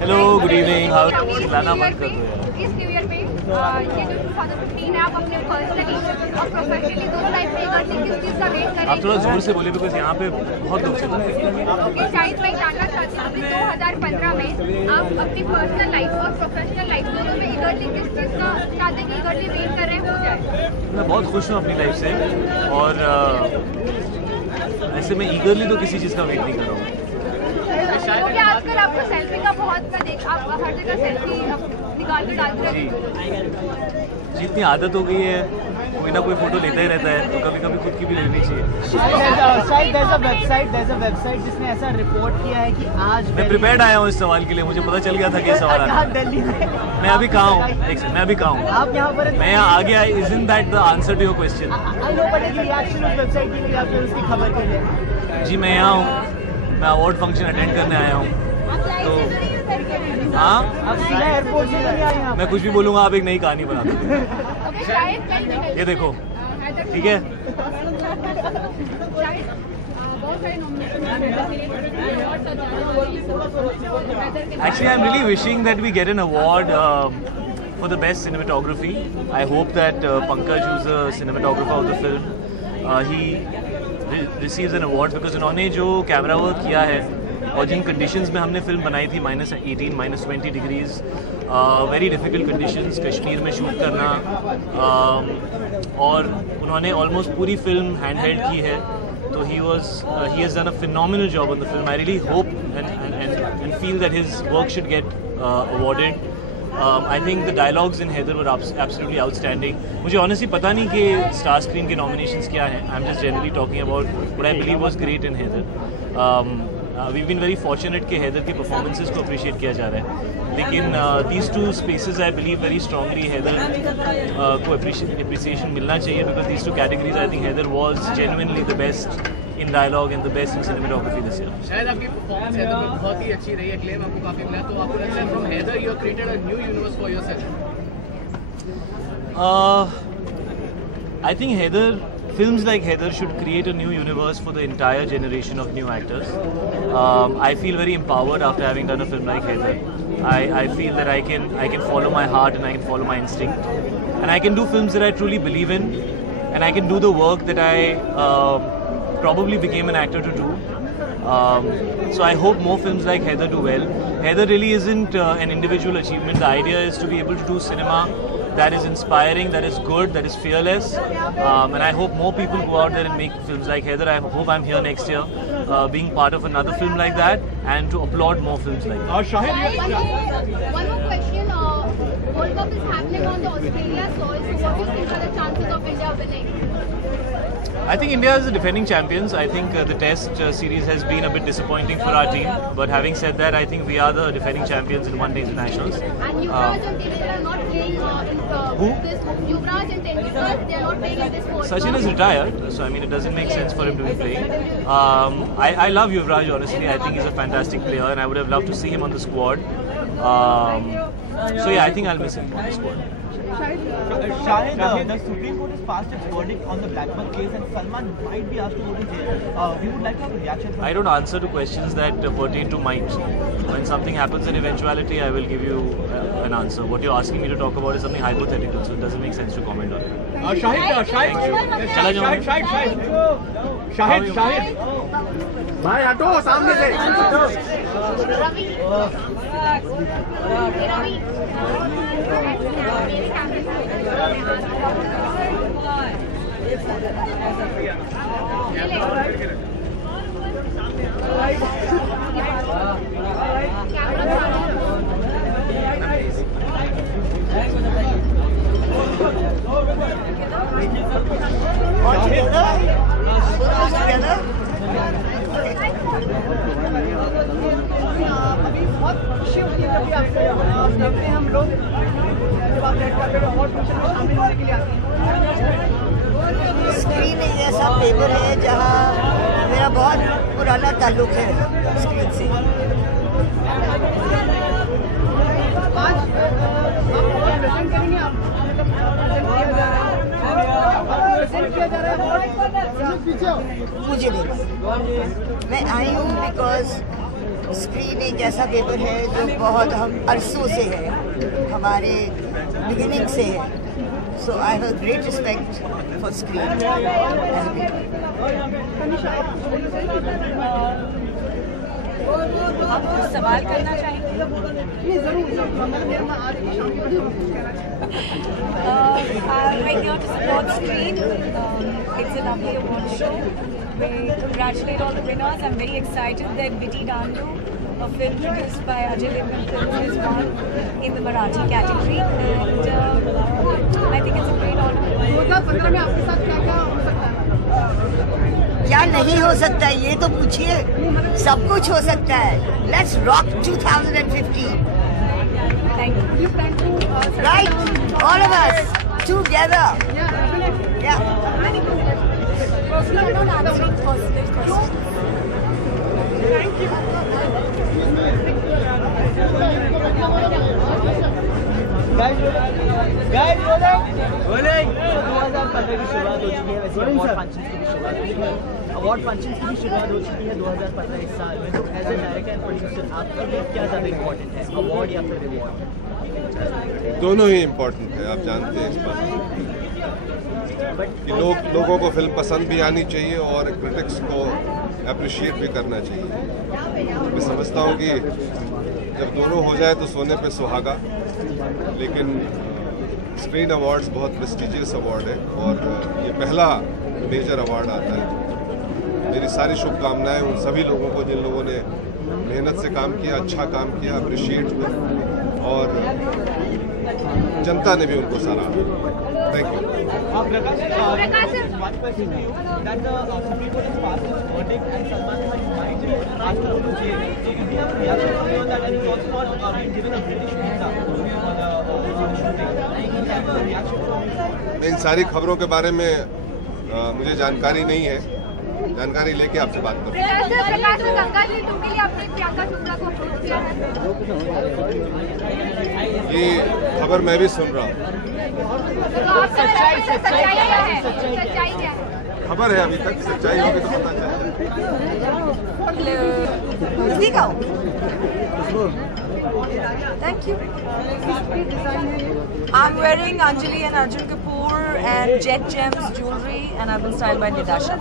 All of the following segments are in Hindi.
Hello, good evening. हाउ चिल्लाना मत कर दो यार। इस न्यू ईयर पे ये जो 2015 है, आप अपने पर्सनली और प्रोफेशनली दोनों लाइफ में किस चीज़ का वेट करें? आप थोड़ा जोर से बोलिए, बिकॉज यहाँ पे बहुत लोग चल रहे हैं। ओके, शायद मैं जानना चाहती हूँ कि 2015 में आप अपनी पर्सनल लाइफ और प्रोफेशनल लाइफ दोनों में इगरली किस चीज़ का चाहते हैं कि इगरली वेट कर रहे हो जाए? मैं बहुत खुश हूँ अपनी लाइफ से, और ऐसे मैं ईगरली तो किसी चीज़ का वेट नहीं कर रहा हूँ। क्योंकि आजकल आपको सेल्फी का बहुत आप हर जगह सेल्फी निकाल के डालते हैं। जी, इतनी आदत हो गई है, कोई ना कोई फोटो लेता ही रहता है, तो कभी कभी खुद की भी लेनी चाहिए। वेबसाइट जिसने ऐसा रिपोर्ट किया है कि आज मैं प्रिपेयर्ड आया हूँ इस सवाल के लिए, मुझे पता चल गया था कि ये सवाल आना है। दिल्ली में मैं अभी कहाँ हूँ? मैं अभी कहाँ हूँ? आप यहाँ पर मैं यहाँ आ गया। Isn't that the answer to your question? Reaction उस वेबसाइट के लिए, आपने उसकी खबर के लिए। जी, मैं यहाँ हूँ, मैं अवार्ड फंक्शन अटेंड करने आया हूँ। तो हाँ, आप सीधा एयरपोर्ट से नहीं आए हैं? मैं कुछ भी बोलूँगा, आप एक नई कहानी बना दो। ये देखो, ठीक है। Actually, I'm really wishing that we get an award for the best cinematography. I hope that Pankaj, who's the cinematographer of the film, he receives an award because उन्होंने जो कैमरा वर्क किया है और जिन कंडीशंस में हमने फिल्म बनाई थी, -18, -20 degrees, very difficult conditions, Kashmir में शूट करना, और उन्होंने ऑलमोस्ट पूरी फिल्म हैंडहेल्ड की है। तो he has done a phenomenal job on the film. I really hope and feel that his work should get awarded. I think the dialogues in Heather were absolutely outstanding. मुझे honestly पता नहीं कि Star Screen के nominations क्या हैं. I'm just generally talking about what I believe was great in Heather. We've been very fortunate कि Heather की performances को appreciate किया जा रहा है. लेकिन these two spaces I believe very strongly Heather को appreciation मिलना चाहिए, because these two categories I think Heather was genuinely the best in dialogue and the best in cinematography this year. शायद आपकी परफॉर्मेंस Heather में बहुत ही अच्छी रही है, क्लेम आपको काफी मिला, तो आपको लगता है from Heather you have created a new universe for yourself? I think films like Heather should create a new universe for the entire generation of new actors. I feel very empowered after having done a film like Heather. I feel that I can follow my heart and I can follow my instinct, and I can do films that I truly believe in, and I can do the work that I probably became an actor to do. So I hope more films like Heather do well. Heather really isn't an individual achievement. The idea is to be able to do cinema that is inspiring, that is good, that is fearless, and I hope more people go out there and make films like Heather. I hope I'm here next year being part of another film like that, and to applaud more films like that. Shahid, one more question. World Cup is happening on the Australia soil, so what do you think are the chances of India winning? I think India is the defending champions. I think the test series has been a bit disappointing for our team, but having said that, I think we are the defending champions in one-day internationals. And Yuvraj and Tendulkar are not playing Who? Yuvraj and Tendulkar, they are not playing in this World Cup. Sachin is retired, so I mean it doesn't make sense for him to be playing. I love Yuvraj, honestly. I think he's a fantastic player, and I would have loved to see him on the squad. So yeah, I think I'll miss him on the squad. Shahid, the Supreme Court has passed its verdict on the Blackburn case, and Salman might be asked to go to jail. We would like to have a reaction from I don't answer to questions that pertain to might. When something happens in eventuality, I will give you an answer. What you're asking me to talk about is something hypothetical, so it doesn't make sense to comment on it. Shahid, चला जाऊँ? Shahid, भाई हटो सामने से। रवि अभी बहुत खुशी होती है जब आपको देखते हैं हम लोग जब आप रेड कार्पेट अवार्ड फंक्शन में शामिल होने के लिए आते हैं। स्क्रीन एक ऐसा पेपर है जहाँ मेरा बहुत पुराना ताल्लुक है स्क्रीन से। आज आप प्रेजेंट करेंगे, आप प्रेजेंट किया जा रहा है मुझे नहीं, मैं आई हूँ बिकॉज स्क्रीन एक ऐसा पेपर है जो बहुत हम अरसों से है, हमारे बिगिनिंग से है। So I have great respect for screen as a paper. आप कुछ सवाल करना चाहेंगे? We're here to support Screen. It's a lovely award show. We congratulate all the winners. I'm very excited that Bitti Dandu, a film produced by Ajay Devgan Films, has won in the Marathi category, and I think it's a great honor. 2015 में आपके साथ क्या हो सकता है? क्या नहीं हो सकता है ये तो पूछिए, सब कुछ हो सकता है। Let's rock 2015। Thank you. You plan to Right, all of us together. Yeah. Personal, don't answer personal questions. Guys बोले 2015 की शुरुआत हो चुकी है, वैसे अवार्ड फंक्शन की भी शुरुआत हो चुकी है। अवार्ड फंक्शन की भी शुरुआत हो चुकी है 2015 इस साल में। तो as a director and producer आपके लिए क्या ज़्यादा इम्पोर्टेंट है, अवार्ड या फिर रिवॉर्ड? दोनों ही इम्पोर्टेंट है, आप जानते हैं इस बात कि लोगों को फिल्म पसंद भी आनी चाहिए और क्रिटिक्स को अप्रिशिएट भी करना चाहिए। मैं समझता हूँ कि जब दोनों हो जाए तो सोने पे सुहागा। लेकिन स्क्रीन अवार्ड्स बहुत प्रेस्टिजियस अवार्ड है और ये पहला मेजर अवार्ड आता है। मेरी सारी शुभकामनाएं उन सभी लोगों को जिन लोगों ने मेहनत से काम किया, अच्छा काम किया, अप्रिशिएट हुआ और जनता ने भी उनको सराहा। Thank you. इन सारी खबरों के बारे में मुझे जानकारी नहीं है, जानकारी लेके आपसे बात करूँ। ये खबर मैं भी सुन रहा हूँ। खबर है अभी तक, सच्चाई होगी तो पता चलेगा। Thank you. I'm wearing Anjali and Arjun Kapoor and Jet Gems jewelry, and I've been styled by Nidasha.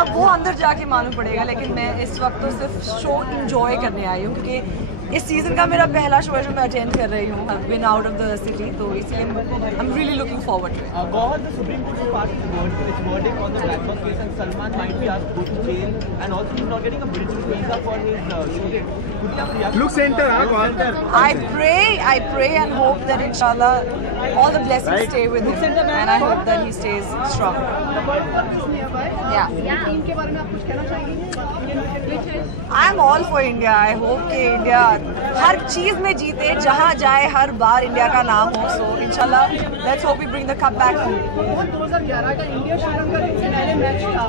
अब वो अंदर जाके मालूम पड़ेगा, लेकिन मैं इस वक्त तो सिर्फ शो इंजॉय करने आई हूँ क्योंकि इस सीजन का मेरा पहला शो है जो मैं अटेंड कर रही हूँ। I've been out of the city, तो इसलिए I'm really looking forward to it. Gauhar, the Supreme Court has passed its verdict on the black box case, and Salman might be asked to go to jail, and also he's not getting a British visa for his shooting. Could you have reacted? Look center, I pray and hope that inshallah all the blessings stay with him, and I hope that he stays strong. Yeah. Team के बारे में आप कुछ कहना चाहेंगे? I'm all for India. I hope कि इंडिया हर चीज में जीते, जहाँ जाए हर बार इंडिया का नाम हो। So inshallah, let's hope we bring the cup back home. 2011 का इंडिया श्रीलंका के पहले मैच था,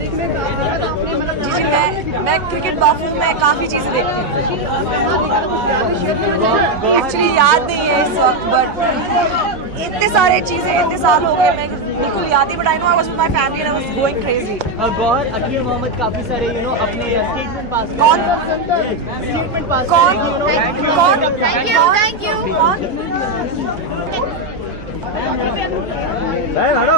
देखने में आपने मतलब जी मैं क्रिकेट बाफ हूँ, मैं काफ़ी चीज़ें देखती हूँ। एक्चुअली याद नहीं है इस वक्त, बट इतने सारे चीज़ें इतने साल हो गए, मैं बिल्कुल याद ही, but I know I was with my family and I was going crazy. Gauhar, Akeel Mohammed काफी सारे अपने स्टेटमेंट पास कौन? स्टेटमेंट पास कौन? Thank you. Hello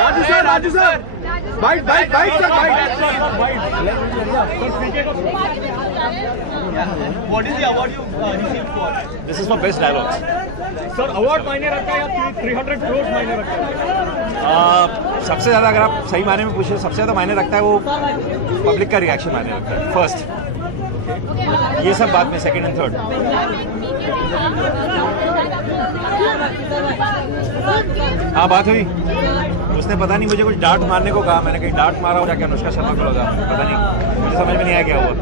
Raju sir, Raju sir Bite, sir, What is the award you received for? This is for best dialogues. Sir award मायने रखता है या 300 crores मायने रखता है? सबसे ज़्यादा अगर आप सही मायने में पूछे, सबसे ज़्यादा मायने रखता है वो पब्लिक का रिएक्शन मायने रखता है फर्स्ट, ये सब बाद में सेकंड एंड थर्ड। हाँ बात हुई, उसने पता नहीं मुझे कुछ डांट मारने को कहा, मैंने कहीं डांट मारा हो जाके अनुष्का शर्मा को लगा, पता नहीं, मुझे समझ में नहीं आया क्या हुआ।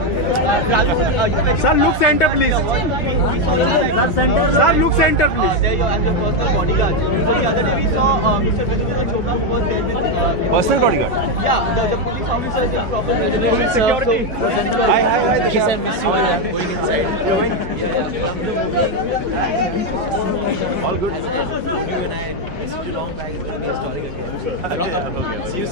Sir, look center, please. Sir, look center, please. There you are, your personal bodyguard. So the other day we saw Mr. Vedumita Chopra who was there with... personal bodyguard? Yeah, the police officer is in proper reservation. Police security. Hi, Yes, I miss you. I'm going inside. All good. You and I messaged you long back. It's going to be historic again. See you.